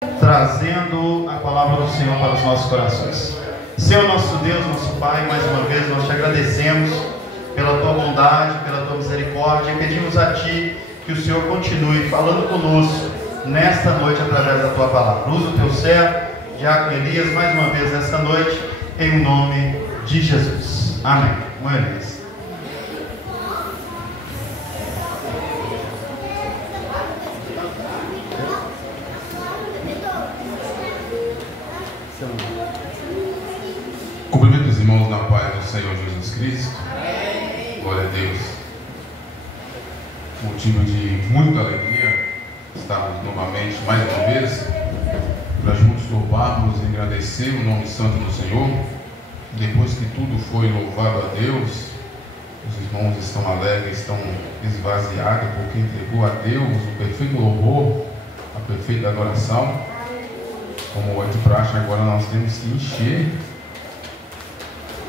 trazendo a palavra do Senhor para os nossos corações. Senhor nosso Deus, nosso Pai, mais uma vez nós te agradecemos pela tua bondade, pela tua misericórdia, e pedimos a ti que o Senhor continue falando conosco nesta noite através da tua palavra. Usa o teu servo, Diácono Elias, mais uma vez esta noite, em nome de Jesus. Amém. Mãe Elias. Cumprimento os irmãos na paz do Senhor Jesus Cristo. Glória a Deus. Motivo de muita alegria estarmos novamente, mais uma vez, para juntos louvarmos e agradecer o nome santo do Senhor. Depois que tudo foi louvado a Deus, os irmãos estão alegres, estão esvaziados, porque entregou a Deus o perfeito louvor, a perfeita adoração. Como é de praxe, agora nós temos que encher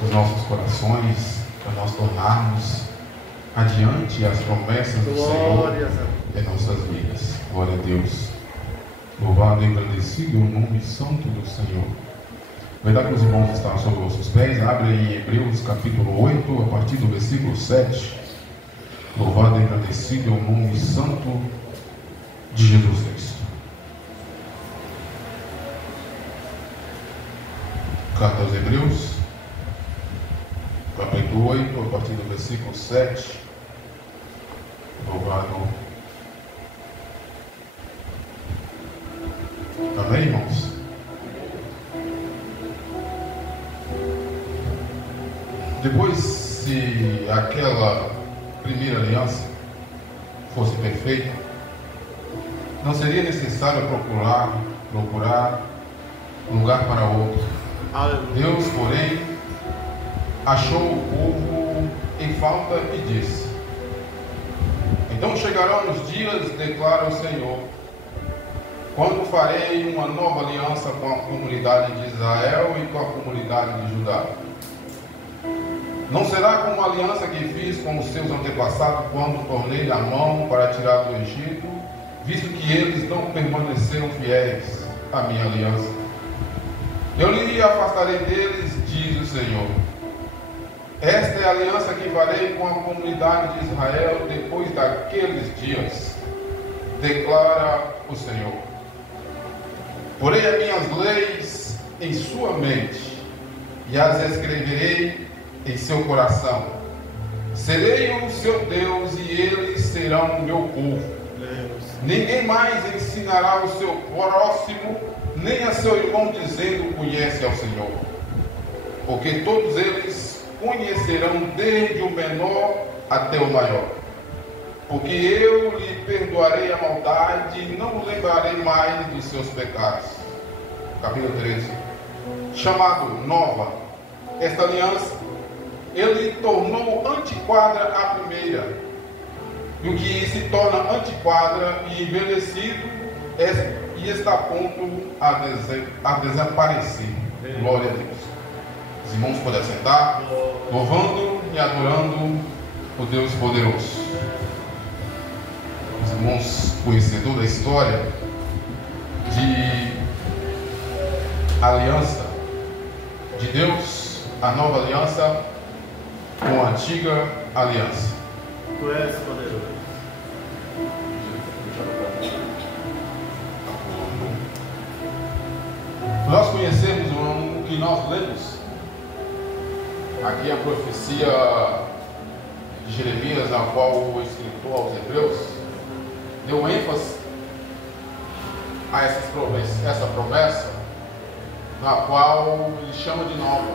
os nossos corações para nós tornarmos adiante as promessas do Senhor em nossas vidas. Glória a Deus. Louvado e agradecido o nome santo do Senhor. Verdade que os irmãos estão sobre os vossos pés. Abre em Hebreus capítulo 8, a partir do versículo 7. Louvado e agradecido o nome santo de Jesus Cristo. Carta aos Hebreus, capítulo 8, a partir do versículo 7. Louvado. Amém, irmãos? Depois, se aquela primeira aliança fosse perfeita, não seria necessário procurar um lugar para outro. Deus, porém, achou o povo em falta e disse: então chegarão os dias, declara o Senhor, quando farei uma nova aliança com a comunidade de Israel e com a comunidade de Judá. Não será como a aliança que fiz com os seus antepassados quando tornei a mão para tirar do Egito, visto que eles não permaneceram fiéis à minha aliança. Eu lhe afastarei deles, diz o Senhor. Esta é a aliança que farei com a comunidade de Israel depois daqueles dias, declara o Senhor. Porei as minhas leis em sua mente e as escreverei em seu coração. Serei o seu Deus e eles serão o meu povo. Ninguém mais ensinará o seu próximo, nem a seu irmão, dizendo: conhece ao Senhor. Porque todos eles conhecerão, desde o menor até o maior. Porque eu lhe perdoarei a maldade e não lembrarei mais dos seus pecados. Capítulo 13. Chamado nova, esta aliança, ele tornou antiquada a primeira. E o que se torna antiquada e envelhecido e está a ponto a desaparecer. Glória a Deus. Os irmãos podem sentar, louvando e adorando o Deus poderoso. Os irmãos conhecedores da história de aliança de Deus, a nova aliança com a antiga aliança. Tu és poderoso. Nós conhecemos o que nós lemos aqui, a profecia de Jeremias, na qual o escritor aos Hebreus deu ênfase a essa promessa, na qual ele chama de nova.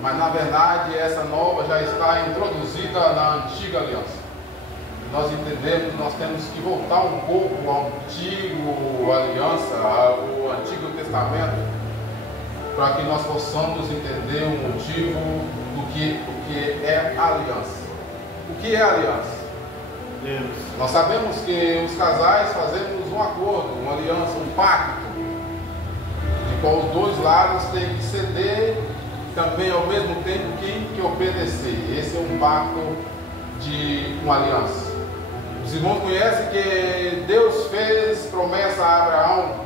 Mas na verdade essa nova já está introduzida na antiga aliança. Nós entendemos, nós temos que voltar um pouco ao antigo aliança, ao Antigo Testamento, para que nós possamos entender o motivo do que é aliança. O que é aliança? Deus. Nós sabemos que os casais fazemos um acordo, uma aliança, um pacto, de qual os dois lados têm que ceder, também ao mesmo tempo que obedecer. Esse é um pacto de uma aliança. Os irmãos conhecem que Deus fez promessa a Abraão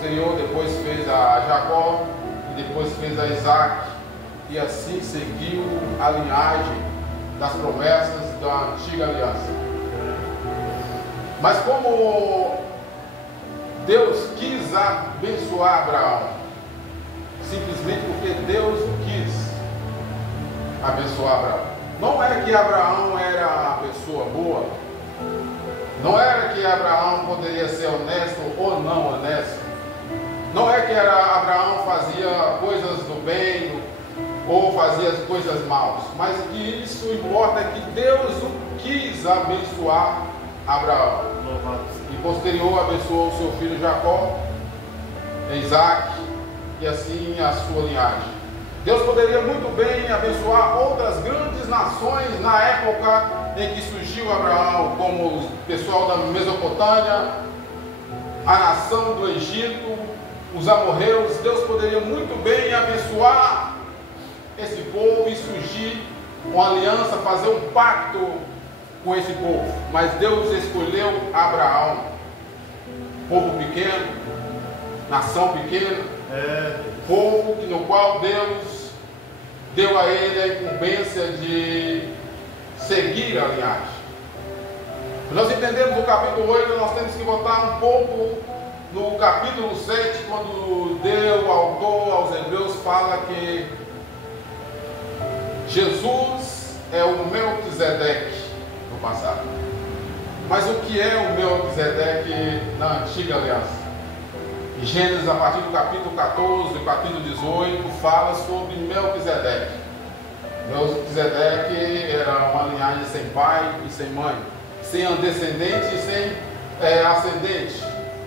posterior depois fez a Jacó e depois fez a Isaac, e assim seguiu a linhagem das promessas da antiga aliança. Mas como Deus quis abençoar Abraão, simplesmente porque Deus quis abençoar Abraão. Não é que Abraão era uma pessoa boa, não era que Abraão poderia ser honesto ou não honesto, não é que Abraão fazia coisas do bem ou fazia as coisas maus, mas que isso importa é que Deus o quis abençoar Abraão. E posterior abençoou o seu filho Jacó, Isaac e assim a sua linhagem. Deus poderia muito bem abençoar outras grandes nações na época em que surgiu Abraão, como o pessoal da Mesopotâmia, a nação do Egito, os amorreus. Deus poderia muito bem abençoar esse povo e surgir uma aliança, fazer um pacto com esse povo. Mas Deus escolheu Abraão, povo pequeno, nação pequena, povo no qual Deus deu a ele a incumbência de seguir a linhagem. Nós entendemos o capítulo 8, nós temos que voltar um pouco no capítulo 7, quando o autor aos Hebreus fala que Jesus é o Melquisedeque no passado. Mas o que é o Melquisedeque na antiga aliança? Em Gênesis, a partir do capítulo 14, capítulo 18, fala sobre Melquisedeque. Melquisedeque era uma linhagem sem pai e sem mãe, sem antecedente e sem ascendente.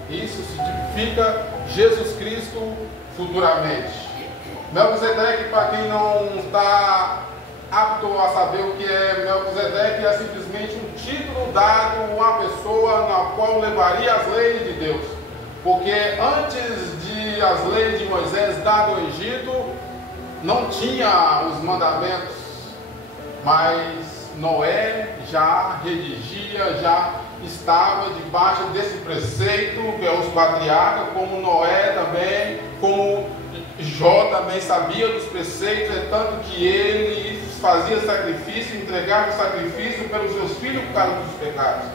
Isso significa Jesus Cristo futuramente. Melquisedeque, para quem não está apto a saber o que é Melquisedeque, é simplesmente um título dado a uma pessoa na qual levaria as leis de Deus. Porque antes de as leis de Moisés dadas ao Egito, não tinha os mandamentos, mas Noé já redigia, já estava debaixo desse preceito, que é os patriarcas, como Noé também, como Jó também sabia dos preceitos, é tanto que ele fazia sacrifício, entregava sacrifício pelos seus filhos por causa dos pecados.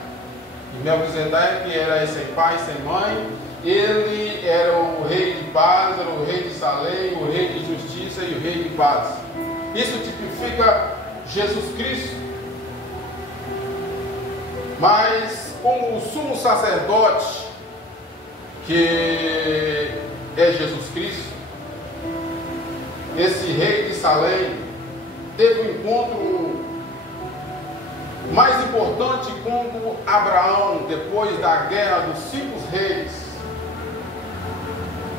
E Melquisedeque era sem pai, sem mãe. Ele era o rei de paz, era o rei de Salém, o rei de justiça e o rei de paz. Isso tipifica Jesus Cristo. Mas como o sumo sacerdote, que é Jesus Cristo, esse rei de Salém teve um encontro mais importante com Abraão depois da guerra dos 5 reis.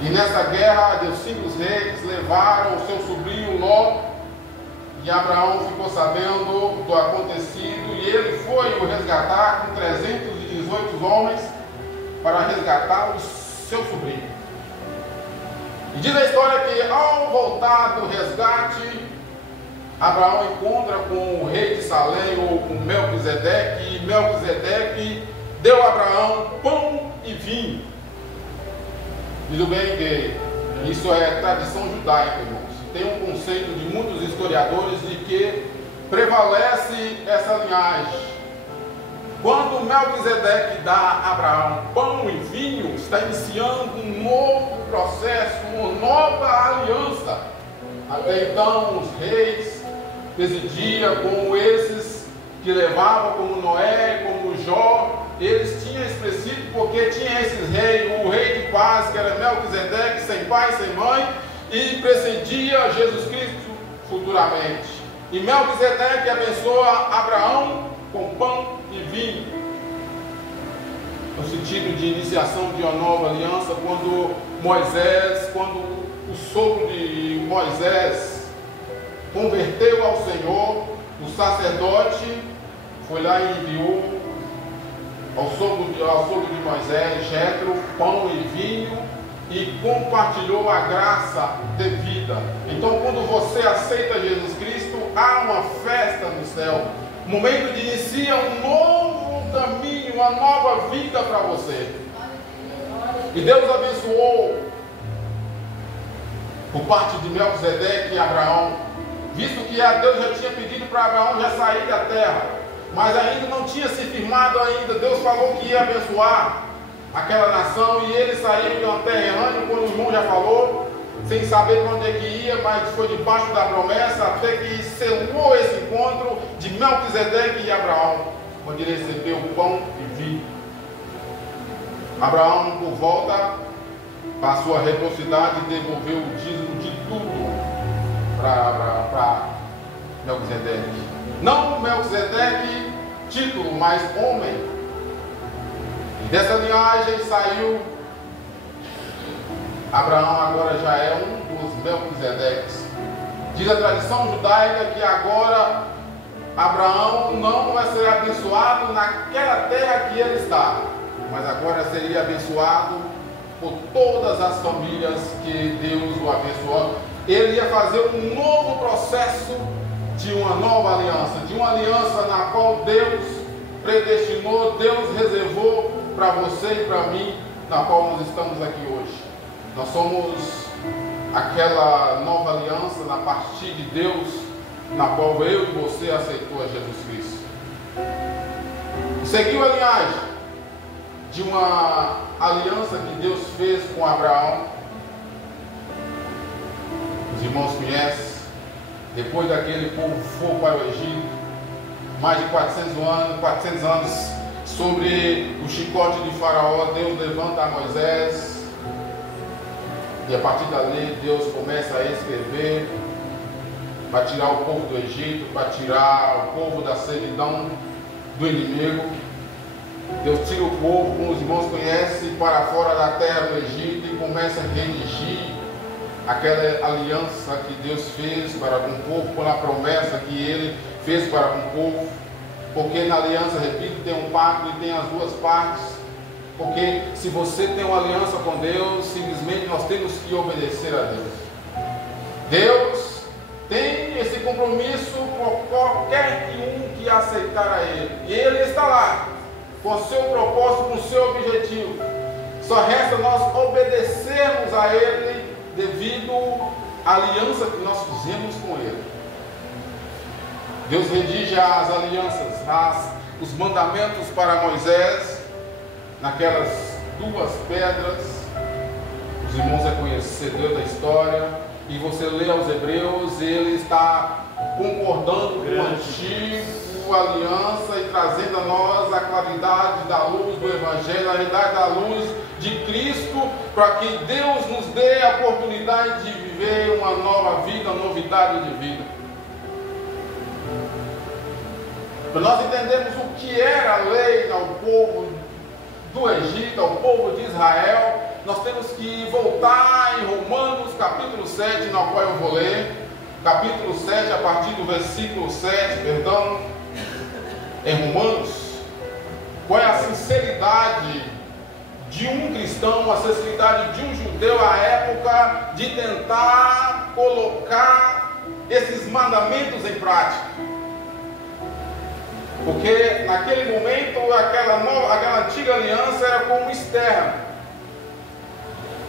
E nessa guerra dos 5 reis levaram o seu sobrinho Ló, e Abraão ficou sabendo do acontecido, e ele foi o resgatar com 318 homens para resgatar o seu sobrinho. E diz a história que ao voltar do resgate, Abraão encontra com o rei de Salém, ou com Melquisedeque, e Melquisedeque deu a Abraão pão e vinho. Tudo bem que isso é tradição judaica, irmãos. Tem um conceito de muitos historiadores de que prevalece essa linhagem. Quando Melquisedeque dá a Abraão pão e vinho, está iniciando um novo processo, uma nova aliança. Até então, os reis presidiam como esses que levavam, como Noé, como Jó. Eles tinham expressivo porque tinha esses reis, o rei de paz, que era Melquisedeque, sem pai, sem mãe, e precedia Jesus Cristo futuramente. E Melquisedeque abençoa Abraão com pão e vinho, no sentido de iniciação de uma nova aliança, quando o sogro de Moisés converteu ao Senhor, o sacerdote foi lá e enviou ao sogro de Moisés, Jetro, pão e vinho, e compartilhou a graça devida. Então, quando você aceita Jesus Cristo, há uma festa no céu, um momento de inicia um novo caminho, uma nova vida para você. E Deus abençoou por parte de Melquisedeque e Abraão, visto que Deus já tinha pedido para Abraão já sair da terra, mas ainda não tinha se firmado ainda. Deus falou que ia abençoar aquela nação e ele saiu de uma terra errante, quando o irmão já falou, sem saber para onde é que ia, mas foi debaixo da promessa, até que selou esse encontro de Melquisedeque e Abraão, onde ele recebeu pão e vinho. Abraão, por volta, passou a reciprocidade e devolveu o dízimo de tudo para Melquisedeque. Não Melquisedeque título, mas homem. E dessa linhagem saiu Abraão, agora já é um dos Melquisedeques. Diz a tradição judaica que agora Abraão não vai ser abençoado naquela terra que ele está, mas agora seria abençoado por todas as famílias que Deus o abençoou. Ele ia fazer um novo processo de uma nova aliança, de uma aliança na qual Deus predestinou, Deus reservou para você e para mim, na qual nós estamos aqui hoje. Nós somos aquela nova aliança na partir de Deus, na qual eu e você aceitou a Jesus Cristo. Seguiu a linhagem de uma aliança que Deus fez com Abraão. Os irmãos conhecem. Depois daquele povo foi para o Egito, mais de 400 anos sobre o chicote de Faraó, Deus levanta a Moisés. E a partir dali Deus começa a escrever para tirar o povo do Egito, para tirar o povo da servidão do inimigo. Deus tira o povo, como os irmãos conhecem, para fora da terra do Egito e começa a redigir aquela aliança que Deus fez para com o povo, com a promessa que Ele fez para com o povo. Porque na aliança, repito, tem um pacto e tem as duas partes. Porque se você tem uma aliança com Deus, simplesmente nós temos que obedecer a Deus. Deus tem esse compromisso com qualquer que aceitar a Ele. E Ele está lá, com o seu propósito, com o seu objetivo. Só resta nós obedecermos a Ele devido à aliança que nós fizemos com Ele. Deus redige as alianças, os mandamentos para Moisés, naquelas duas pedras. Os irmãos é conhecedor da história, e você lê aos Hebreus, ele está concordando com a antiga aliança e trazendo a nós a claridade da luz do Evangelho, a realidade da luz de Cristo, para que Deus nos dê a oportunidade de viver uma nova vida, uma novidade de vida. Para nós entendermos o que era a lei ao povo do Egito, ao povo de Israel, nós temos que voltar em Romanos capítulo 7, na qual eu vou ler, capítulo 7, a partir do versículo 7, perdão, em Romanos. Qual é a sinceridade de um cristão, a sinceridade de um judeu à época de tentar colocar esses mandamentos em prática? Porque naquele momento aquela antiga aliança era como externa.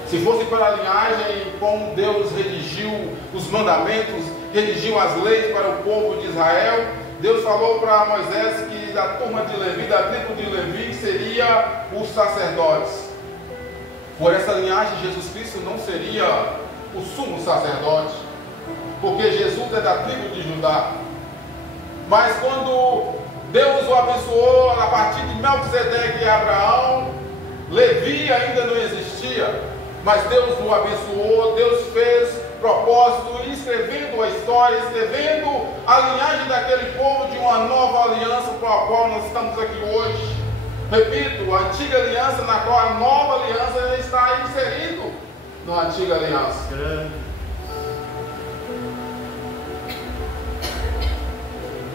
Se fosse para a linhagem, como Deus redigiu os mandamentos, redigiu as leis para o povo de Israel, Deus falou para Moisés que da turma de Levi, da tribo de Levi, seria os sacerdotes. Por essa linhagem, Jesus Cristo não seria o sumo sacerdote, porque Jesus é da tribo de Judá. Mas quando Deus o abençoou a partir de Melquisedeque e Abraão, Levi ainda não existia, mas Deus o abençoou, Deus fez propósito, escrevendo a história, escrevendo a linhagem daquele povo de uma nova aliança para a qual nós estamos aqui hoje. Repito, a antiga aliança na qual a nova aliança está inserido na antiga aliança.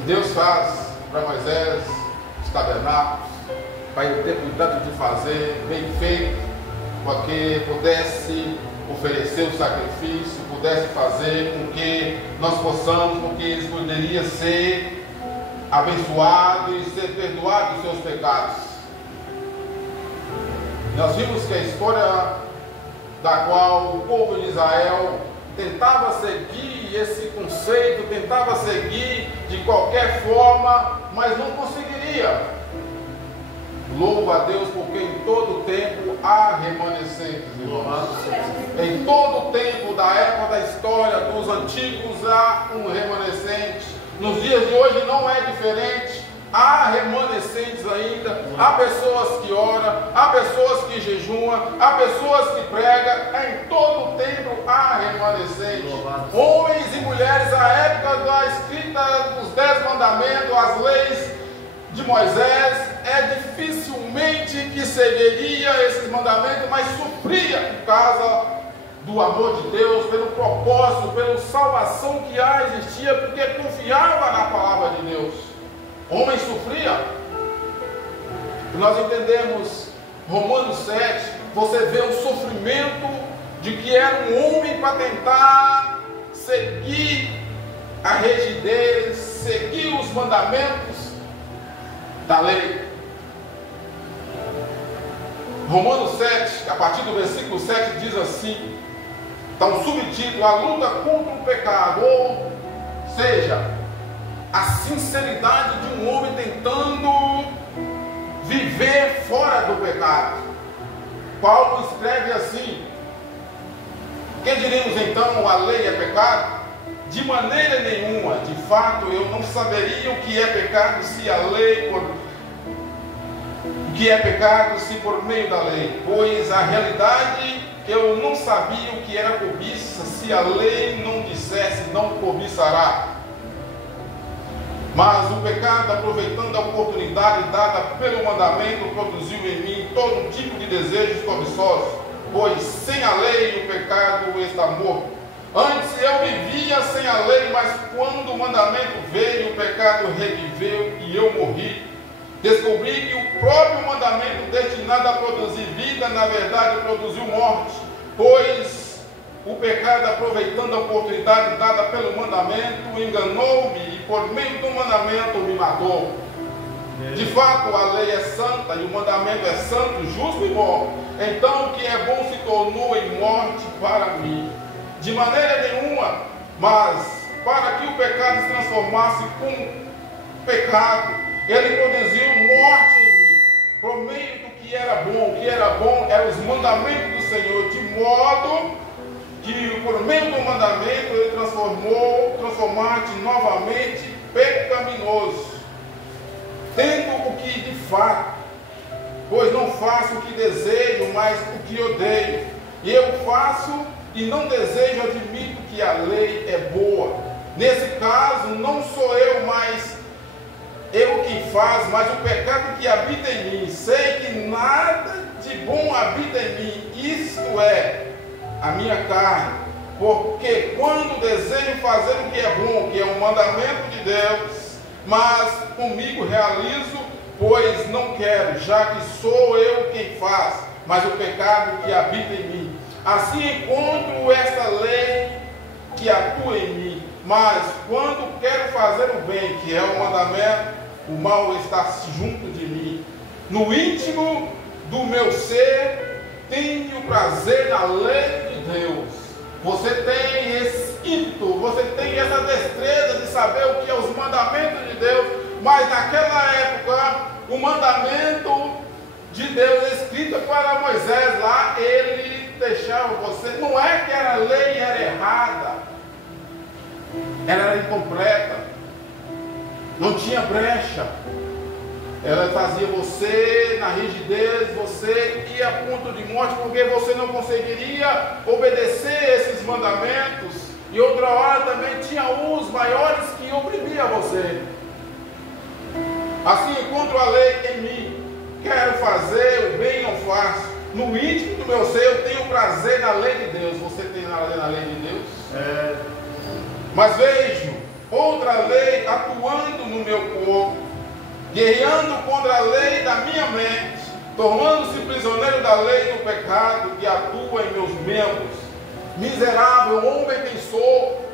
Deus faz para Moisés os tabernáculos, para ele ter cuidado de fazer bem feito, para que pudesse oferecer o sacrifício, pudesse fazer com que nós possamos, com que eles poderiam ser abençoados e ser perdoados dos seus pecados. Nós vimos que a história da qual o povo de Israel tentava seguir esse conceito, tentava seguir de qualquer forma, mas não conseguiria. Louvo a Deus, porque em todo tempo há remanescentes, irmãos. Em todo tempo da época da história dos antigos há um remanescente. Nos dias de hoje não é diferente. Há remanescentes ainda. Há pessoas que oram, há pessoas que jejuam, há pessoas que pregam. Em todo tempo há remanescentes. Homens e mulheres, à época da escrita dos 10 mandamentos, as leis de Moisés, dificilmente que seguiria esses mandamentos, mas sofria por causa do amor de Deus, pelo propósito, pela salvação que existia, porque confiava na palavra de Deus. Homem sofria. Nós entendemos Romanos 7, você vê o sofrimento de que era um homem para tentar seguir a rigidez, seguir os mandamentos da lei. Romanos 7, a partir do versículo 7, diz assim, está um subtítulo: a luta contra o pecado, ou seja, a sinceridade de um homem tentando viver fora do pecado. Paulo escreve assim: que diríamos então, a lei é pecado? De maneira nenhuma. De fato, eu não saberia o que é pecado se a lei o que é pecado se por meio da lei, pois a realidade eu não sabia o que era cobiça se a lei não dissesse não cobiçará. Mas o pecado, aproveitando a oportunidade dada pelo mandamento, produziu em mim todo tipo de desejos cobiçosos, pois sem a lei o pecado está morto. Antes eu vivia sem a lei, mas quando o mandamento veio, o pecado reviveu e eu morri. Descobri que o próprio mandamento destinado a produzir vida, na verdade produziu morte, pois o pecado, aproveitando a oportunidade dada pelo mandamento, enganou-me e por meio do mandamento me matou. De fato, a lei é santa e o mandamento é santo, justo e bom. Então o que é bom se tornou em morte para mim. De maneira nenhuma, mas para que o pecado se transformasse com pecado, ele produziu morte em mim, por meio do que era bom. O que era bom eram os mandamentos do Senhor, de modo que por meio do mandamento ele transformar-te novamente pecaminoso, tendo o que de fato, pois não faço o que desejo, mas o que odeio. E eu faço e não desejo, admito que a lei é boa. Nesse caso, não sou eu, mas eu quem faz, mas o pecado que habita em mim. Sei que nada de bom habita em mim, isto é, a minha carne. Porque quando desejo fazer o que é bom, que é um mandamento de Deus, mas comigo realizo, pois não quero, já que sou eu quem faz, mas o pecado que habita em mim. Assim encontro esta lei que atua em mim, mas quando quero fazer o bem, que é o mandamento, o mal está junto de mim. No íntimo do meu ser, tenho prazer na lei de Deus. Você tem esse ímpeto, você tem essa destreza de saber o que é os mandamentos de Deus, mas naquela época, o mandamento de Deus escrito para Moisés lá, ele deixava você, não é que a lei era errada, ela era incompleta, não tinha brecha, ela fazia você na rigidez, você ia a ponto de morte, porque você não conseguiria obedecer esses mandamentos, e outra hora também tinha uns maiores que oprimiam você. Assim encontro a lei em mim, quero fazer o bem, não faço. No íntimo do meu ser eu tenho prazer na lei de Deus. Você tem prazer na lei de Deus? Mas vejo outra lei atuando no meu corpo, guerreando contra a lei da minha mente, tornando-se prisioneiro da lei do pecado que atua em meus membros. Miserável homem quem sou,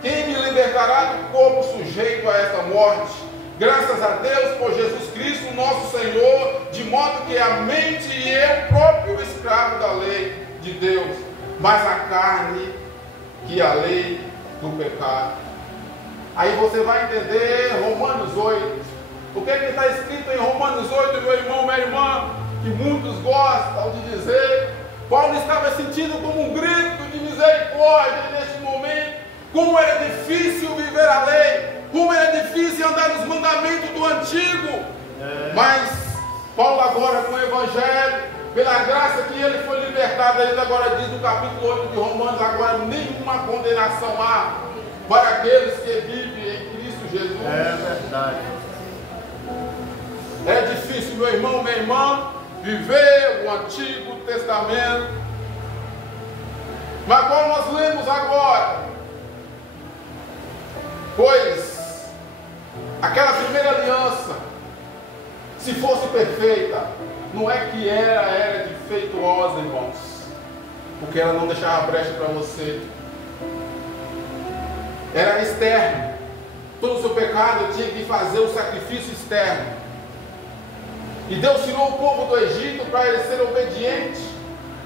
quem me libertará do corpo sujeito a esta morte? Graças a Deus por Jesus Cristo, nosso Senhor, de modo que a mente e eu próprio escravo da lei de Deus, mas a carne que a lei do pecado. Aí você vai entender Romanos 8. O que está escrito em Romanos 8, meu irmão, minha irmã, que muitos gostam de dizer? Paulo estava sentindo como um grito de misericórdia neste momento. Como era difícil viver a lei, como era difícil andar nos mandamentos do antigo. Mas Paulo agora com o Evangelho, pela graça que ele foi libertado, ele agora diz no capítulo 8 de Romanos, agora nenhuma condenação há para aqueles que vivem em Cristo Jesus. É verdade. É difícil, meu irmão, minha irmã, viver o Antigo Testamento. Mas como nós lemos agora, pois aquela primeira aliança, se fosse perfeita, não é que era defeituosa, irmãos, porque ela não deixava brecha para você. Era externo. Todo o seu pecado tinha que fazer o sacrifício externo. E Deus tirou o povo do Egito para ele ser obediente.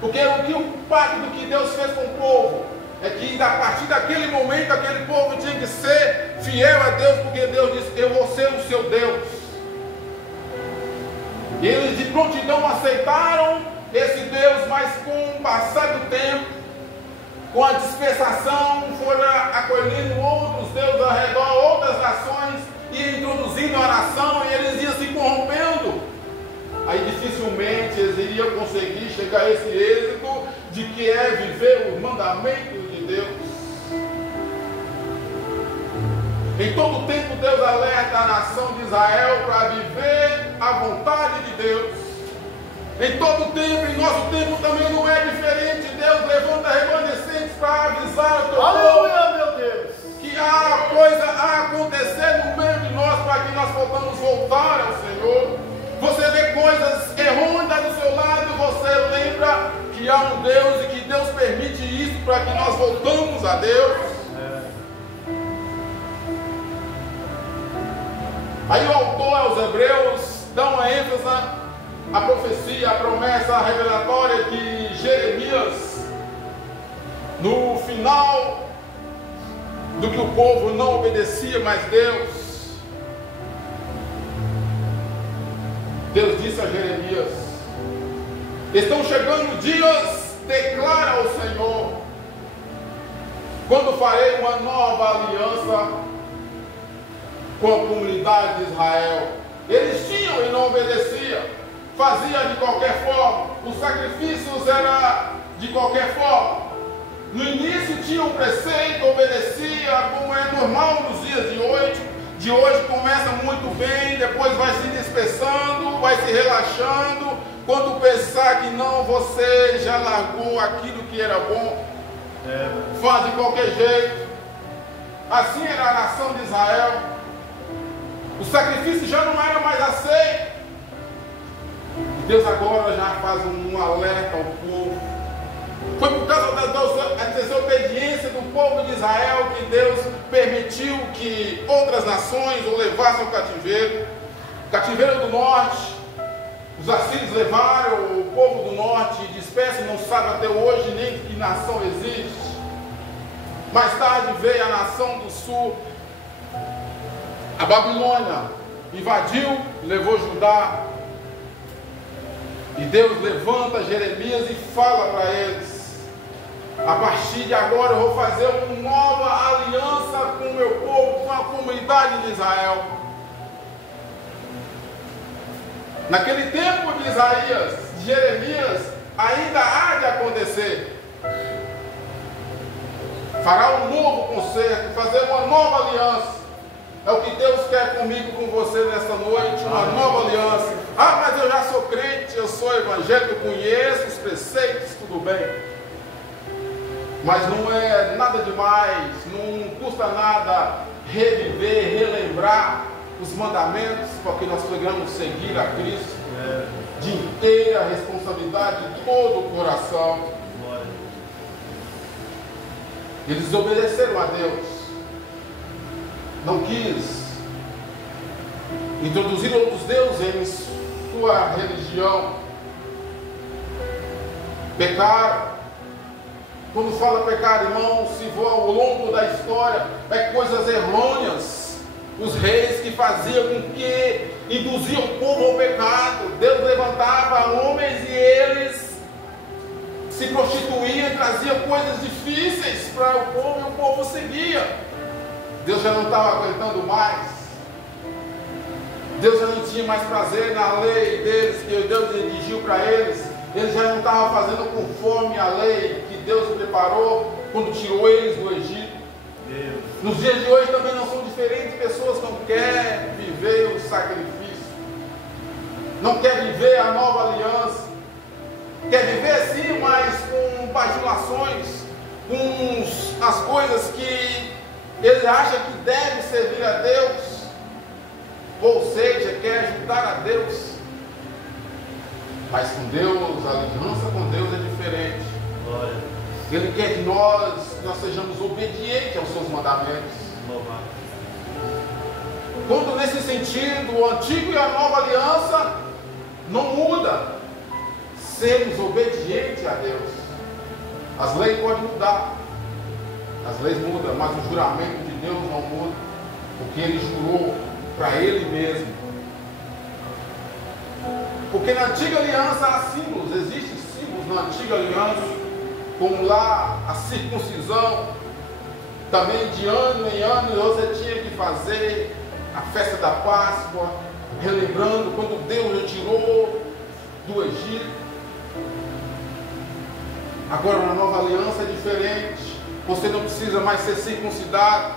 Porque o pacto que Deus fez com o povo é que a partir daquele momento aquele povo tinha que ser fiel a Deus, porque Deus disse: eu vou ser o seu Deus. E eles de prontidão aceitaram esse Deus, mas com o passar do tempo, com a dispersação, foram acolhendo outros deuses ao redor, outras nações, e introduzindo a nação, e eles iam se corrompendo. Aí dificilmente eles iriam conseguir chegar a esse êxito de que é viver os mandamentos de Deus. Em todo tempo Deus alerta a nação de Israel para viver a vontade de Deus. Em todo tempo, em nosso tempo também não é diferente. Deus levanta remanescentes para avisar o teu povo, meu Deus, que há coisa a acontecer no meio de nós para que nós possamos voltar ao Senhor. Você vê coisas erradas do seu lado, você lembra que há um Deus e que Deus permite isso para que nós voltamos a Deus. Aí o autor aos Hebreus dá uma ênfase à profecia, à promessa revelatória de Jeremias, no final do que o povo não obedecia mais Deus. Deus disse a Jeremias: estão chegando dias, declara o Senhor, quando farei uma nova aliança com a comunidade de Israel. Eles tinham e não obedeciam, faziam de qualquer forma, os sacrifícios eram de qualquer forma. No início tinha um preceito, obedecia, como é normal nos dias de hoje. De hoje começa muito bem, depois vai se dispersando, vai se relaxando. Quando pensar que não, você já largou aquilo que era bom, faz de qualquer jeito. Assim era a nação de Israel. O sacrifício já não era mais aceito. Deus agora já faz um alerta ao povo. Foi por causa da desobediência do povo de Israel que Deus permitiu que outras nações o levassem ao cativeiro. Cativeiro do norte. Os assírios levaram o povo do norte e disperso, não sabe até hoje nem que nação existe. Mais tarde veio a nação do sul. A Babilônia invadiu, levou Judá. E Deus levanta Jeremias e fala para eles: a partir de agora eu vou fazer uma nova aliança com o meu povo, com a comunidade de Israel. Naquele tempo de Isaías, de Jeremias, ainda há de acontecer. Fará um novo concerto, fazer uma nova aliança. É o que Deus quer comigo, com você nesta noite, uma nova aliança. Ah, mas eu já sou crente, eu sou evangélico, conheço os preceitos, tudo bem. Mas não é nada demais, não custa nada reviver, relembrar os mandamentos, porque nós pegamos seguir a Cristo de inteira responsabilidade, de todo o coração. Eles obedeceram a Deus. Não quis introduzir outros deuses em sua religião. Pecaram. Quando fala pecado, irmão, se for ao longo da história, é coisas errôneas. Os reis que faziam com que induziam o povo ao pecado. Deus levantava homens e eles se prostituíam e traziam coisas difíceis para o povo e o povo seguia. Deus já não estava aguentando mais. Deus já não tinha mais prazer na lei deles, que Deus dirigiu para eles. Eles já não estavam fazendo conforme a lei que Deus preparou quando tirou eles do Egito. Nos dias de hoje também não são diferentes. Pessoas não querem viver o sacrifício, não querem viver a nova aliança. Quer viver sim, mas com bajulações, com as coisas que ele acha que deve servir a Deus. Ou seja, quer ajudar a Deus. Mas com Deus, a aliança com Deus é diferente. Ele quer que nós sejamos obedientes aos seus mandamentos. Quando nesse sentido, o antigo e a nova aliança não muda. Sermos obedientes a Deus. As leis podem mudar. As leis mudam, mas o juramento de Deus não muda. Porque Ele jurou para Ele mesmo. Porque na antiga aliança há símbolos, existem símbolos na antiga aliança, como lá a circuncisão. Também de ano em ano você tinha que fazer a festa da Páscoa, relembrando quando Deus retirou do Egito. Agora na nova aliança é diferente. Você não precisa mais ser circuncidado.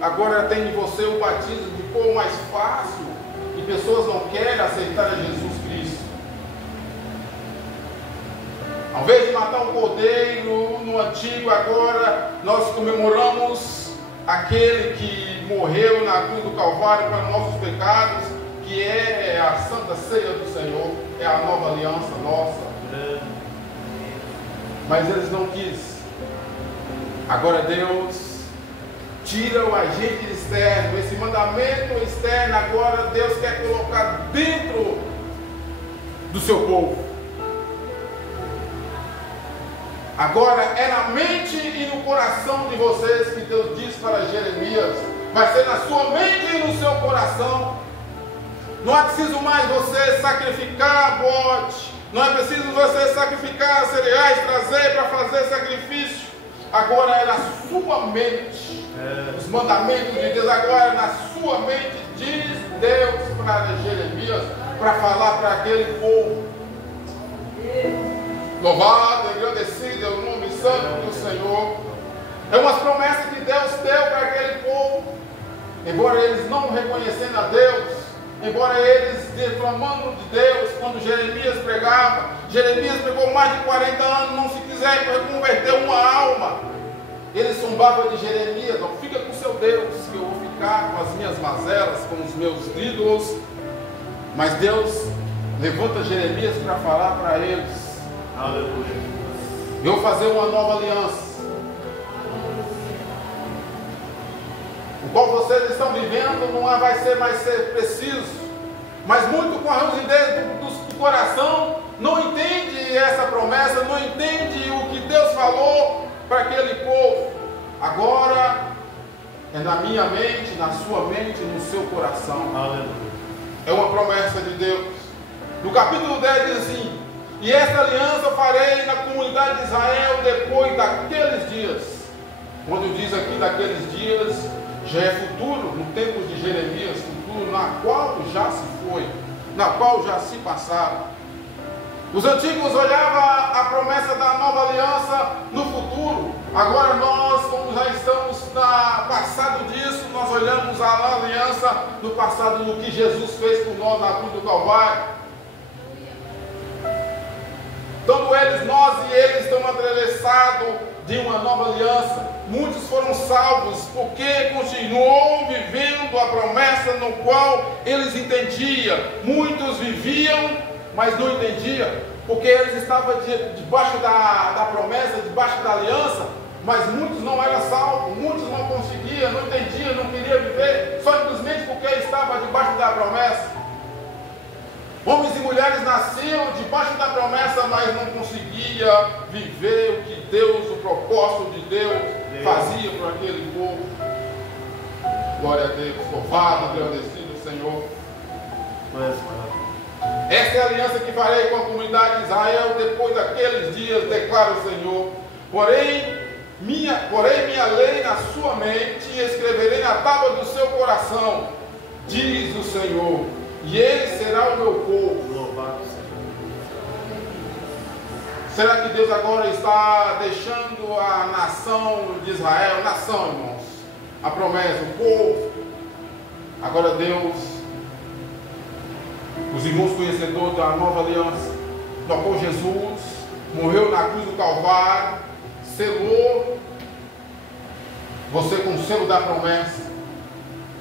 Agora tem em você o batismo, ficou mais fácil. E pessoas não querem aceitar a Jesus Cristo. Ao invés de matar um cordeiro no antigo, agora nós comemoramos aquele que morreu na cruz do Calvário para nossos pecados, que é a Santa Ceia do Senhor, é a nova aliança nossa. Mas eles não quis. Agora Deus tira o agente externo, esse mandamento externo, agora Deus quer colocar dentro do seu povo. Agora é na mente e no coração de vocês que Deus diz para Jeremias, vai ser na sua mente e no seu coração. Não é preciso mais você sacrificar bode, não é preciso você sacrificar cereais, trazer para fazer sacrifício. Agora é na sua mente. Os mandamentos de Deus agora é na sua mente, diz Deus para Jeremias, para falar para aquele povo. Louvado, agradecido é o nome santo do Senhor. É umas promessas que Deus deu para aquele povo. Embora eles não reconhecendo a Deus, embora eles reclamando de Deus, quando Jeremias pregava, Jeremias pregou mais de 40 anos, não se quiser converter uma alma. Ele zombava de Jeremias, não fica com seu Deus, que eu vou ficar com as minhas mazelas, com os meus ídolos. Mas Deus levanta Jeremias para falar para eles. Aleluia. Eu vou fazer uma nova aliança, o qual vocês estão vivendo não vai ser mais ser preciso, mas muito com a rigidez do coração, não entende essa promessa, não entende o que Deus falou para aquele povo. Agora é na minha mente, na sua mente, no seu coração. Aleluia. É uma promessa de Deus. No capítulo 10 diz assim: e esta aliança farei na comunidade de Israel depois daqueles dias. Quando diz aqui daqueles dias, já é futuro, no tempo de Jeremias, futuro na qual já se foi, na qual já se passaram. Os antigos olhavam a promessa da nova aliança no futuro. Agora nós, como já estamos no passado disso, nós olhamos a aliança no passado, no que Jesus fez por nós na cruz do Calvário. Tanto eles, nós e eles estão atravessados de uma nova aliança. Muitos foram salvos porque continuou vivendo a promessa no qual eles entendiam. Muitos viviam, mas não entendiam, porque eles estavam debaixo da promessa, debaixo da aliança, mas muitos não eram salvos, muitos não conseguiam, não entendiam, não queriam viver, simplesmente porque estavam debaixo da promessa. Homens e mulheres nasciam debaixo da promessa, mas não conseguiam viver o que Deus propósito de Deus fazia para aquele povo. Glória a Deus, louvado, agradecido Senhor. Esta é a aliança que farei com a comunidade de Israel depois daqueles dias, declara o Senhor. Porém minha lei na sua mente e escreverei na tábua do seu coração, diz o Senhor, e ele será o meu povo. Louvado seja. Será que Deus agora está deixando a nação de Israel, nação, irmãos, a promessa, o povo? Agora Deus, os irmãos conhecedores da nova aliança, tocou Jesus, morreu na cruz do Calvário, selou você com o selo da promessa,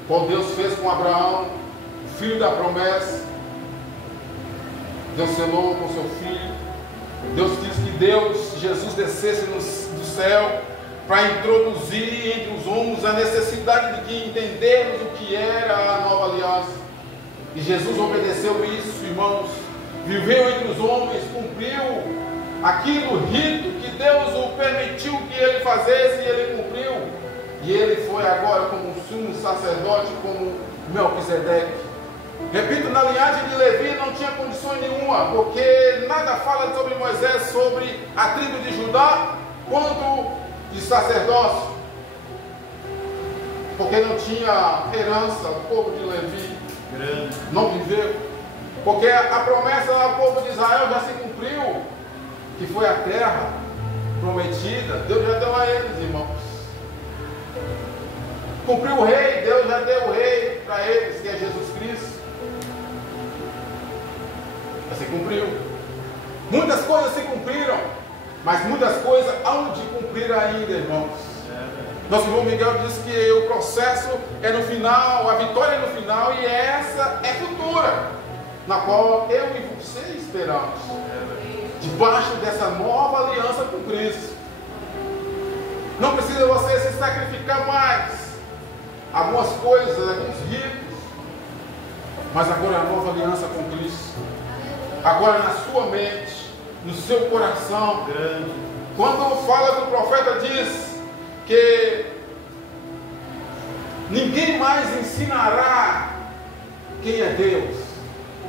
como Deus fez com Abraão, filho da promessa. Deus selou com seu filho. Deus quis que Jesus descesse do céu para introduzir entre os homens a necessidade de entendermos o que era a nova aliança. E Jesus obedeceu isso, irmãos, viveu entre os homens, cumpriu aquilo, rito que Deus o permitiu que ele fizesse, e ele cumpriu. E ele foi agora como um sumo sacerdote, como Melquisedeque. Repito, na linhagem de Levi não tinha condições nenhuma, porque nada fala sobre Moisés, sobre a tribo de Judá, quanto de sacerdócio, porque não tinha herança, o povo de Levi não viveu, porque a promessa ao povo de Israel já se cumpriu, que foi a terra prometida. Deus já deu a eles, irmãos. Cumpriu o rei, Deus já deu o rei para eles, que é Jesus Cristo. Já se cumpriu. Muitas coisas se cumpriram, mas muitas coisas hão de cumprir ainda, irmãos. Nosso irmão Miguel disse que o processo é no final, a vitória é no final, e essa é futura, na qual eu e você esperamos, debaixo dessa nova aliança com Cristo. Não precisa você se sacrificar mais, algumas coisas, alguns ritos, mas agora a nova aliança com Cristo, agora na sua mente, no seu coração. Quando fala do profeta, diz que ninguém mais ensinará quem é Deus.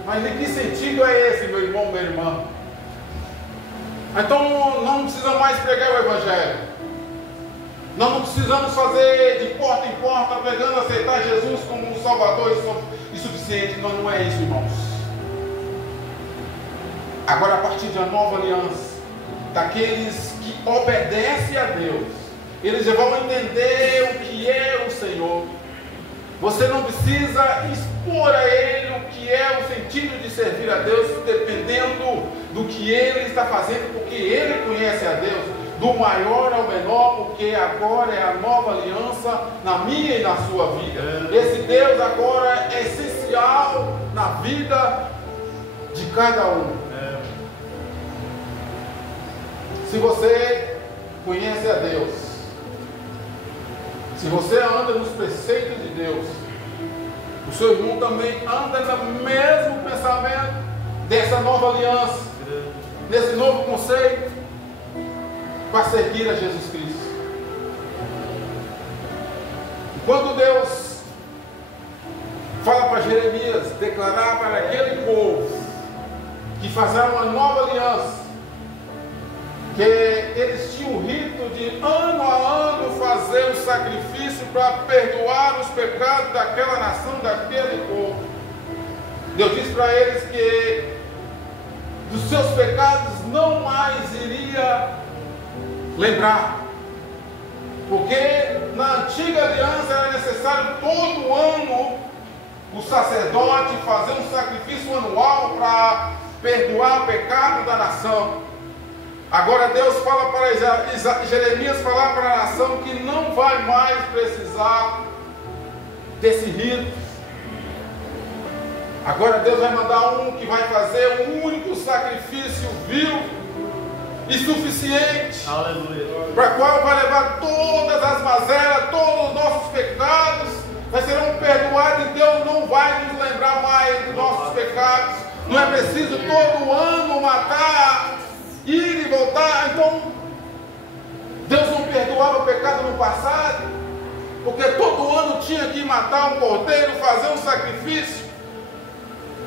Mas em que sentido é esse, meu irmão, minha irmã? Então não precisa mais pregar o Evangelho. Nós não precisamos fazer de porta em porta, pregando, aceitar Jesus como um Salvador e suficiente. Não é isso, irmãos. Agora, a partir da nova aliança, daqueles que obedecem a Deus, eles já vão entender o que é o Senhor. Você não precisa expor a Ele o que é o sentido de servir a Deus, dependendo do que Ele está fazendo, porque Ele conhece a Deus, do maior ao menor, porque agora é a nova aliança na minha e na sua vida. Esse Deus agora é essencial na vida de cada um. Se você conhece a Deus, se você anda nos preceitos de Deus, o seu irmão também anda no mesmo pensamento dessa nova aliança, nesse novo conceito, para seguir a Jesus Cristo. Quando Deus fala para Jeremias declarar para aquele povo que fazer uma nova aliança, que eles tinham o rito de ano a ano fazer o sacrifício para perdoar os pecados daquela nação, daquele povo. Deus disse para eles que dos seus pecados não mais iria lembrar, porque na antiga aliança era necessário todo ano o sacerdote fazer um sacrifício anual para perdoar o pecado da nação. Agora Deus fala para Jeremias falar para a nação que não vai mais precisar desse rito. Agora Deus vai mandar um que vai fazer um único sacrifício vivo e suficiente, para qual vai levar todas as mazelas, todos os nossos pecados, vai serão perdoados, e Deus não vai nos lembrar mais dos nossos pecados. Não é preciso todo ano matar, ir e voltar. Então Deus pecado no passado, porque todo ano tinha que matar um cordeiro, fazer um sacrifício.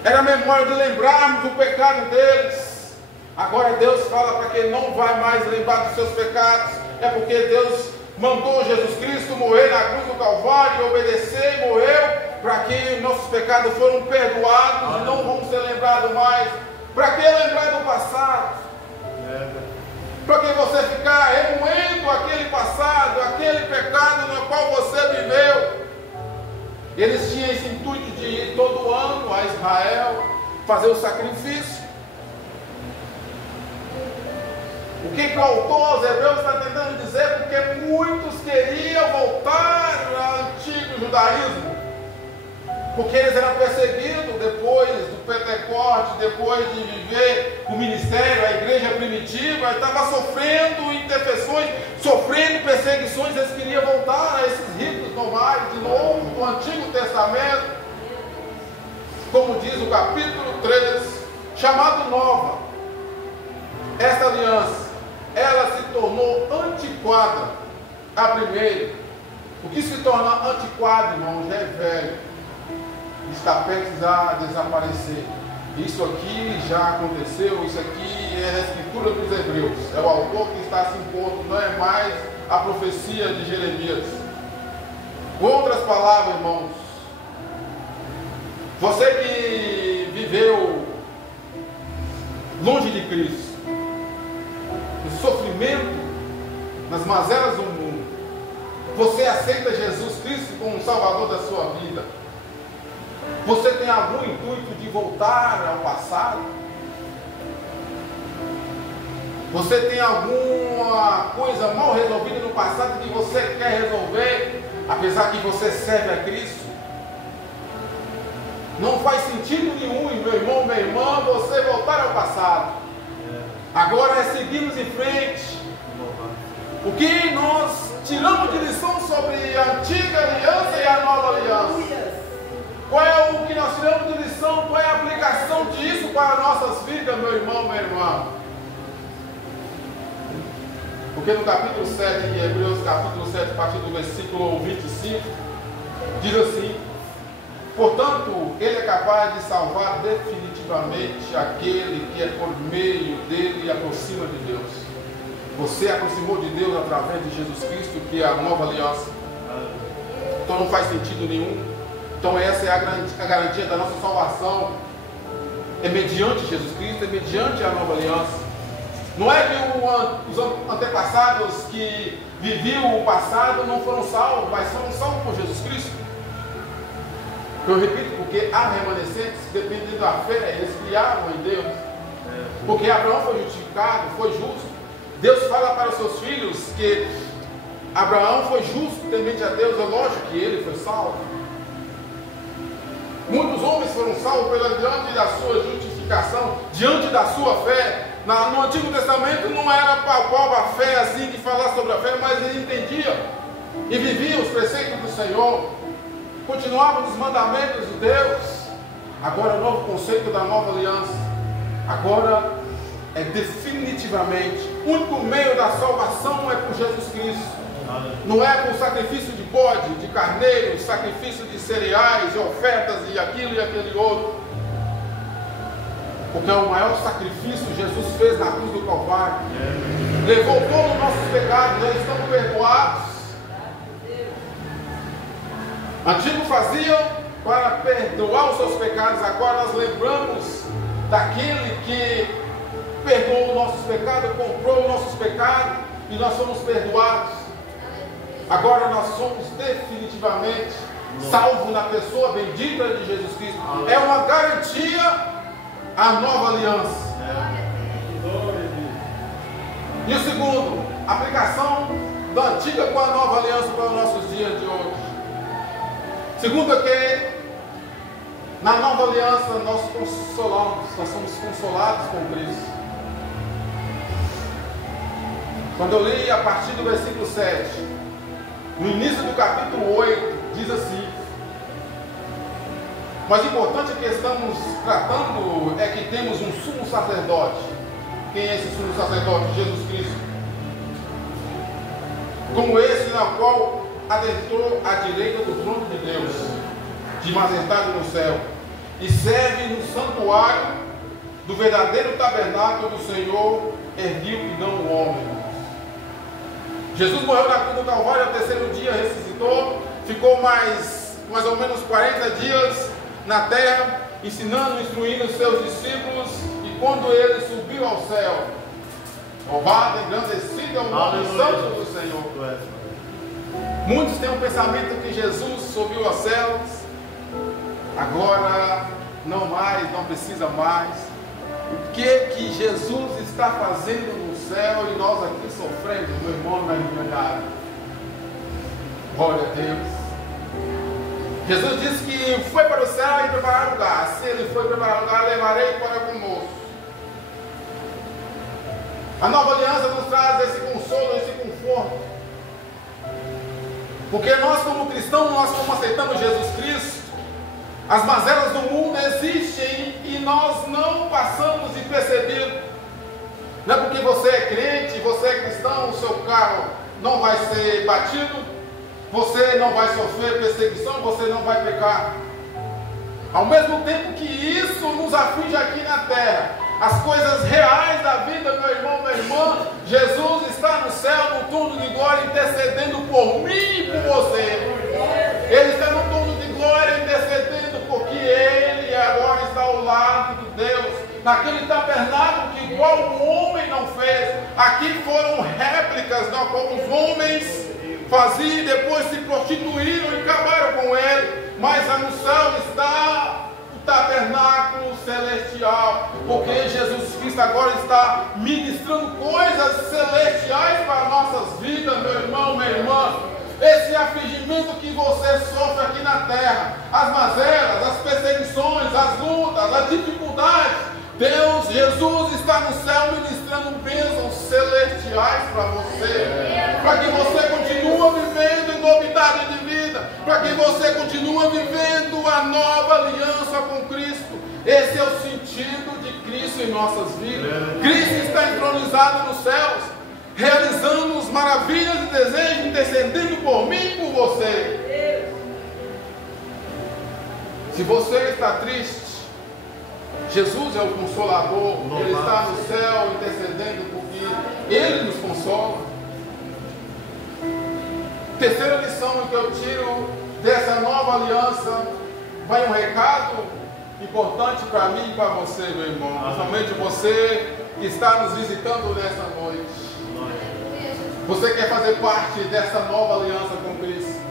Era a memória de lembrarmos do pecado deles. Agora Deus fala para que ele não vai mais lembrar dos seus pecados. É porque Deus mandou Jesus Cristo morrer na cruz do Calvário, obedecer e morreu, para que nossos pecados foram perdoados e não vão ser lembrados mais. Para que lembrar do passado? Para que você ficar remoendo aquele passado, aquele pecado no qual você viveu? Eles tinham esse intuito de ir todo ano a Israel fazer o sacrifício. O que o autor aos Hebreus está tentando dizer? Porque muitos queriam voltar ao antigo judaísmo, porque eles eram perseguidos depois do Pentecoste, depois de viver o ministério, a igreja primitiva, estava sofrendo intervenções, sofrendo perseguições. Eles queriam voltar a esses ritos normais, de novo, do Antigo Testamento, como diz o capítulo 3, chamado Nova. Esta aliança, ela se tornou antiquada, a primeira. O que se torna antiquado, irmãos, já é velho, está prestes a desaparecer. Isso aqui já aconteceu, isso aqui é a escritura dos Hebreus, é o autor que está se impondo, não é mais a profecia de Jeremias. Com outras palavras, irmãos, você que viveu longe de Cristo, no sofrimento, nas mazelas do mundo, você aceita Jesus Cristo como Salvador da sua vida, você tem algum intuito de voltar ao passado? Você tem alguma coisa mal resolvida no passado que você quer resolver, apesar que você serve a Cristo? Não faz sentido nenhum, meu irmão, minha irmã, você voltar ao passado. Agora é seguirmos em frente. O que nós tiramos de lição sobre a antiga aliança e a nova aliança? Qual é o que nós tiramos de lição? Qual é a aplicação disso para nossas vidas, meu irmão, minha irmã? Porque no capítulo 7 de Hebreus, capítulo 7, a partir do versículo 25, diz assim: portanto, ele é capaz de salvar definitivamente aquele que é por meio dele aproxima de Deus. Você aproximou de Deus através de Jesus Cristo, que é a nova aliança. Então não faz sentido nenhum. Então essa é a garantia da nossa salvação. É mediante Jesus Cristo, é mediante a nova aliança. Não é que os antepassados que viviam o passado não foram salvos, mas foram salvos por Jesus Cristo. Eu repito, porque há remanescentes que dependem da fé, eles criaram em Deus. Porque Abraão foi justificado, foi justo. Deus fala para os seus filhos que Abraão foi justo, temente a Deus, é lógico que ele foi salvo. Muitos homens foram salvos diante da sua justificação, diante da sua fé. No Antigo Testamento não era palpável a fé assim de falar sobre a fé, mas eles entendiam e viviam os preceitos do Senhor, continuavam nos mandamentos de Deus. Agora o novo conceito da nova aliança, agora é definitivamente, o único meio da salvação é por Jesus Cristo. Não é por sacrifício de bode, de carneiro, sacrifício de cereais, de ofertas e aquilo e aquele outro. Porque é o maior sacrifício que Jesus fez na cruz do Calvário. Levou todos os nossos pecados, nós estamos perdoados. Antigo faziam para perdoar os seus pecados, agora nós lembramos daquele que perdoou os nossos pecados, comprou os nossos pecados e nós somos perdoados. Agora nós somos definitivamente salvos na pessoa bendita de Jesus Cristo. É uma garantia a nova aliança. E o segundo, aplicação da antiga com a nova aliança para os nossos dias de hoje. Segundo é que na nova aliança nós somos consolados com Cristo. Quando eu li a partir do versículo 7, no início do capítulo 8, diz assim: mas o importante que estamos tratando é que temos um sumo sacerdote. Quem é esse sumo sacerdote? Jesus Cristo. como esse na qual adentrou à direita do trono de Deus, de majestade no céu, e serve no santuário do verdadeiro tabernáculo do Senhor, erguido e não o homem. Jesus morreu na cruz do Calvário, ao terceiro dia ressuscitou, ficou mais ou menos 40 dias na terra, ensinando, instruindo os seus discípulos, e quando ele subiu ao céu, louvado, engrandecido é o nome santo do Senhor. Muitos têm o pensamento que Jesus subiu aos céus, agora não mais, não precisa mais. O que Jesus está fazendo no céu e nós aqui sofrendo, meu irmão e minha irmã? Glória a Deus. Jesus disse que foi para o céu e preparar lugar. Se ele foi preparar lugar, levarei para conosco. A nova aliança nos traz esse consolo, esse conforto. Porque nós como cristãos, nós como aceitamos Jesus Cristo, as mazelas do mundo existem e nós não passamos despercebido. Não é porque você é crente, você é cristão, o seu carro não vai ser batido, você não vai sofrer perseguição, você não vai pecar. Ao mesmo tempo que isso nos aflige aqui na terra, as coisas reais da vida, meu irmão, minha irmã, Jesus está no céu, no trono de glória, intercedendo por mim e por você. Ele está no trono de glória, intercedendo, porque Ele agora está ao lado de Deus, naquele tabernáculo que igual o homem não fez. Aqui foram réplicas, não, como os homens faziam e depois se prostituíram e acabaram com ele. Mas no céu está o tabernáculo celestial, porque Jesus Cristo agora está ministrando coisas celestiais para nossas vidas, meu irmão, minha irmã. Esse afligimento que você sofre aqui na terra, as mazelas, as perseguições, as lutas, as dificuldades, Deus, Jesus está no céu ministrando bênçãos celestiais para você, para que você continue vivendo em novidade de vida, para que você continue vivendo a nova aliança com Cristo. Esse é o sentido de Cristo em nossas vidas. Cristo está entronizado nos céus, realizando as maravilhas e desejos, intercedendo por mim e por você. Se você está triste, Jesus é o Consolador, Ele está no céu intercedendo porque Ele nos consola. Terceira lição que eu tiro dessa nova aliança, vai um recado importante para mim e para você, meu irmão, principalmente você que está nos visitando nessa noite. Você quer fazer parte dessa nova aliança com Cristo?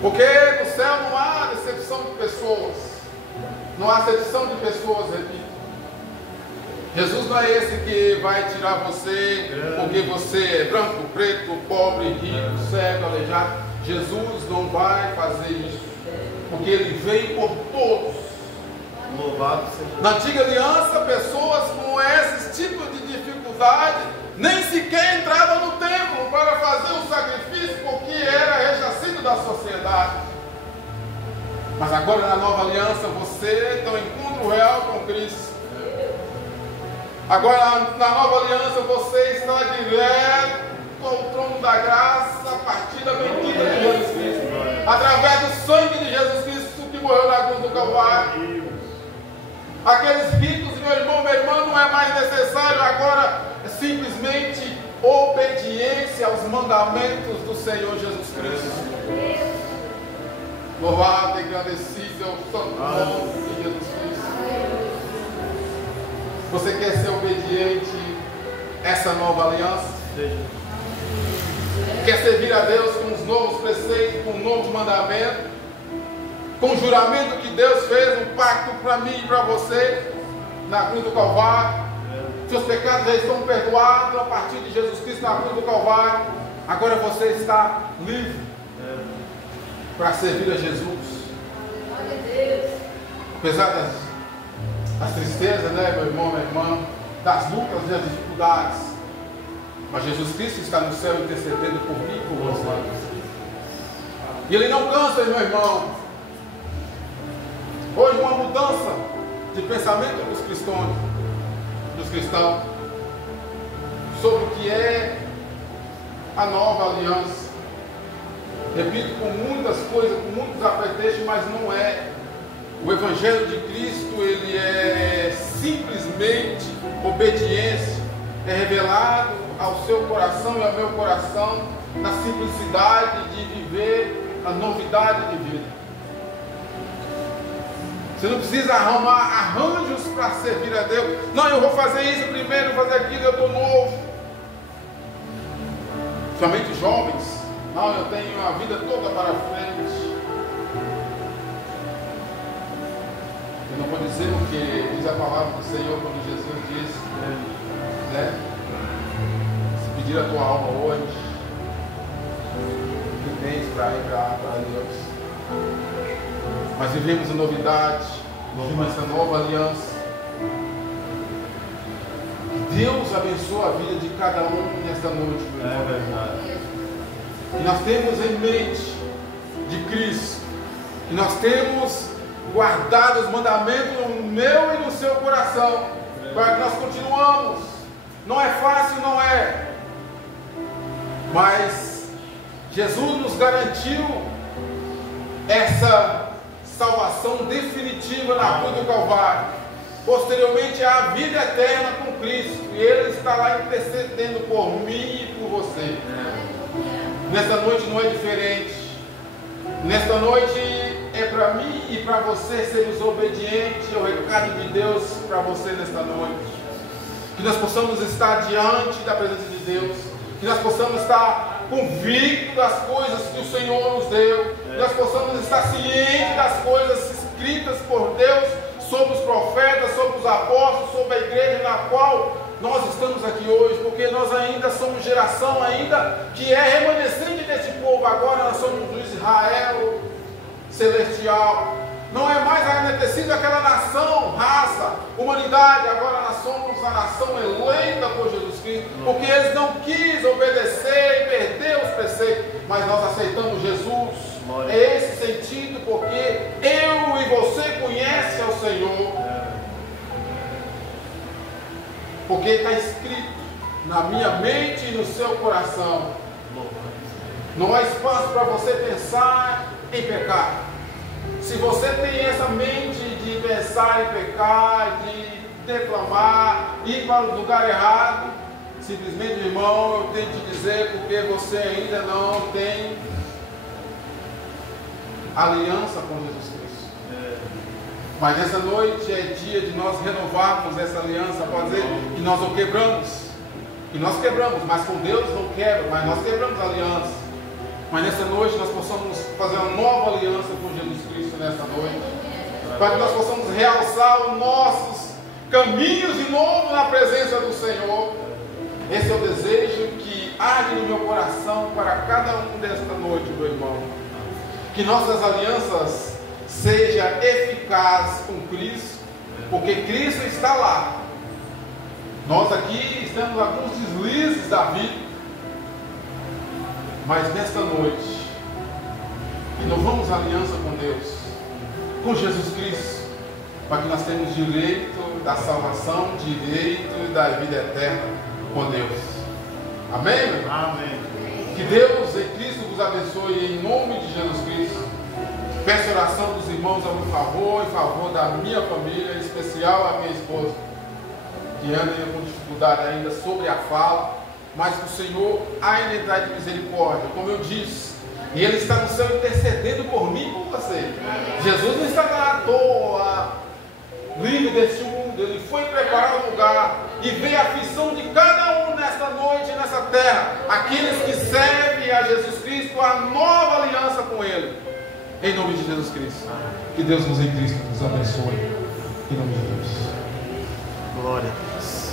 Porque no céu não há decepção de pessoas. Não há acepção de pessoas, repito. Jesus não é esse que vai tirar você porque você é branco, preto, pobre, rico, cego, aleijado. Jesus não vai fazer isso, porque Ele veio por todos. Louvado seja. Na antiga aliança, pessoas com esses tipos de dificuldade nem sequer entravam no templo para fazer um sacrifício, porque era rechaçado da sociedade. Mas agora na nova aliança você tem um encontro real com Cristo. Agora na nova aliança você está direto ao trono da graça, a partir da bendita de Jesus Cristo, através do sangue de Jesus Cristo que morreu na cruz do Calvário. Aqueles ritos, meu irmão, minha irmã, não é mais necessário agora simplesmente obediência aos mandamentos do Senhor Jesus Cristo. Louvado e agradecido é o santo nome de Jesus Cristo. Você quer ser obediente a essa nova aliança? Quer servir a Deus com os novos preceitos, com os novos mandamentos, com o juramento que Deus fez, um pacto para mim e para você na cruz do Calvário? Seus pecados já estão perdoados a partir de Jesus Cristo na cruz do Calvário. Agora você está livre para servir a Jesus. Apesar das tristezas, né, meu irmão, minha irmã, das lutas e das dificuldades, mas Jesus Cristo está no céu intercedendo por mim e por você. E Ele não cansa, meu irmão. Hoje uma mudança de pensamento dos cristãos sobre o que é a nova aliança. Repito, com muitas coisas, com muitos apretextos, mas não é. O Evangelho de Cristo, ele é simplesmente obediência, é revelado ao seu coração e ao meu coração, na simplicidade de viver a novidade de vida. Você não precisa arrumar arranjos para servir a Deus. Não, eu vou fazer isso primeiro, fazer aquilo, eu estou novo. Somente jovens. Não, eu tenho a vida toda para frente. Eu não vou dizer o que diz a palavra do Senhor quando Jesus disse, né? Se pedir a tua alma hoje, que tens para entrar para Deus. Mas vivemos a novidade, vivemos essa nova aliança. Deus abençoa a vida de cada um nesta noite, meu irmão. É verdade. E nós temos em mente de Cristo, e nós temos guardado os mandamentos no meu e no seu coração, para que nós continuamos. Não é fácil, não é, mas Jesus nos garantiu essa salvação definitiva na cruz do Calvário. Posteriormente a vida eterna com Cristo, e Ele está lá intercedendo por mim e por você. Nesta noite não é diferente. Nesta noite é para mim e para você sermos obedientes ao recado de Deus para você nesta noite. Que nós possamos estar diante da presença de Deus, que nós possamos estar convictos das coisas que o Senhor nos deu, que nós possamos estar cientes das coisas escritas por Deus sobre os profetas, sobre os apóstolos, sobre a igreja na qual nós estamos aqui hoje, porque nós ainda somos geração ainda que é remanescente desse povo. Agora nós somos do Israel celestial. Não é mais ainda ter sido aquela nação, raça, humanidade. Agora nós somos a nação eleita por Jesus Cristo, porque eles não quis obedecer e perder os preceitos, mas nós aceitamos Jesus. É esse sentido, porque eu e você conhecem ao Senhor. Porque está escrito na minha mente e no seu coração. Não há espaço para você pensar em pecar. Se você tem essa mente de pensar em pecar, de declamar, ir para o lugar errado, simplesmente, irmão, eu tenho que te dizer porque você ainda não tem aliança com Jesus Cristo. Mas nessa noite é dia de nós renovarmos essa aliança, pode dizer que nós o quebramos. Que nós quebramos, mas com Deus não quebra, mas nós quebramos a aliança. Mas nessa noite nós possamos fazer uma nova aliança com Jesus Cristo nessa noite. Para que nós possamos realçar os nossos caminhos de novo na presença do Senhor. Esse é o desejo que arde no meu coração para cada um desta noite, meu irmão. Que nossas alianças seja eficaz com Cristo, porque Cristo está lá. Nós aqui estamos alguns deslizes da vida, mas nesta noite renovamos a aliança com Deus, com Jesus Cristo, para que nós tenhamos direito da salvação, direito da vida eterna com Deus. Amém, meu irmão? Amém. Que Deus em Cristo vos abençoe em nome de Jesus Cristo. Peço oração dos irmãos a meu favor, em favor da minha família, em especial a minha esposa, que anda com dificuldade ainda sobre a fala, mas que o Senhor ainda traz de misericórdia, como eu disse, e Ele está no céu intercedendo por mim e por você. Jesus não está lá à toa, livre deste mundo, Ele foi preparar o lugar, e vê a aflição de cada um nesta noite, nessa terra, aqueles que servem a Jesus Cristo, a nova aliança com Ele. Em nome de Jesus Cristo. Que Deus nos em Cristo nos abençoe. Em nome de Deus. Glória a Deus.